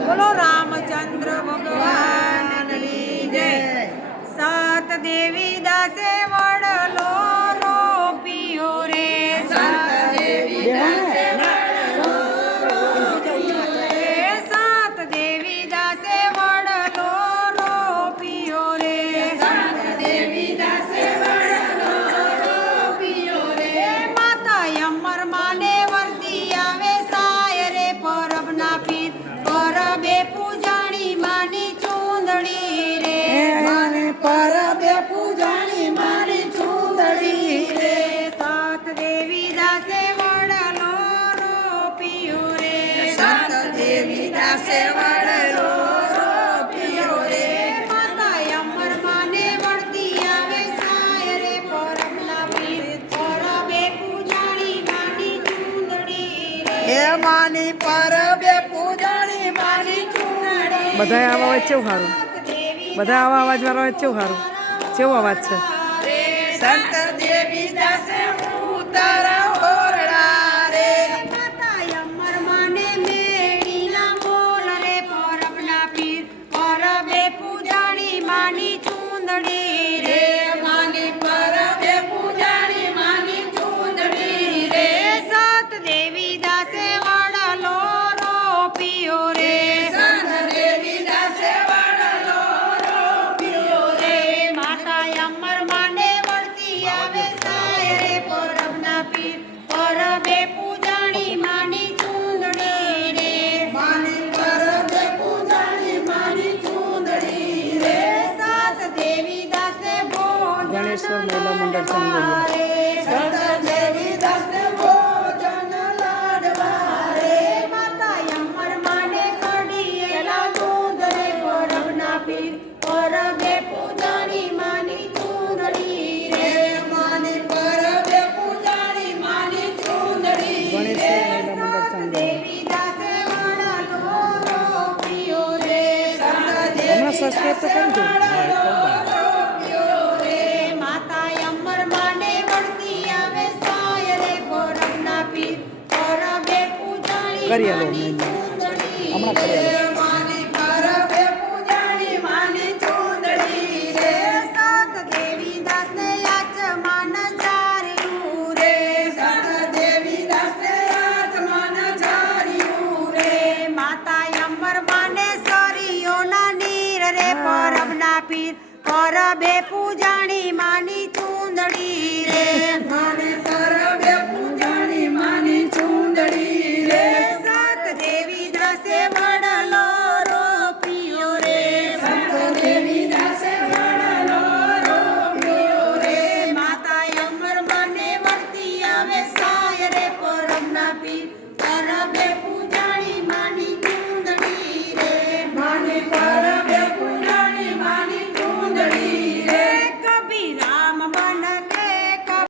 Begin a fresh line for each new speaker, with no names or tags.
બોલો રામચંદ્ર ભગવાનની જય. સાત દેવી દાસે વડ પરબે પૂજાણી માની ચૂંદડી રે.
માને પરબે પૂજાણી માની ચૂંદડી
રે. સાત દેવી દાસે વડલો રોપિયો રે.
સાત દેવી દાસે વડલો રોપિયો રે.
માતા અમર માને વળતી આવે સાય રે. પરમલા વીર પરબે પૂજાણી માની ચૂંદડી રે.
પરબે પૂજા
બધા આવા હોય કેવું સારું? બધા આવા અવાજવાળા હોય કેવું સારું? કેવો અવાજ છે? વિશ્વ મહિલા મંડળ સંમેલન સંસ્કૃત તો કરી દઉં
કરિયાલો
હમણાં
કરિયાલો પીર પરબે પૂજાણી માની happy.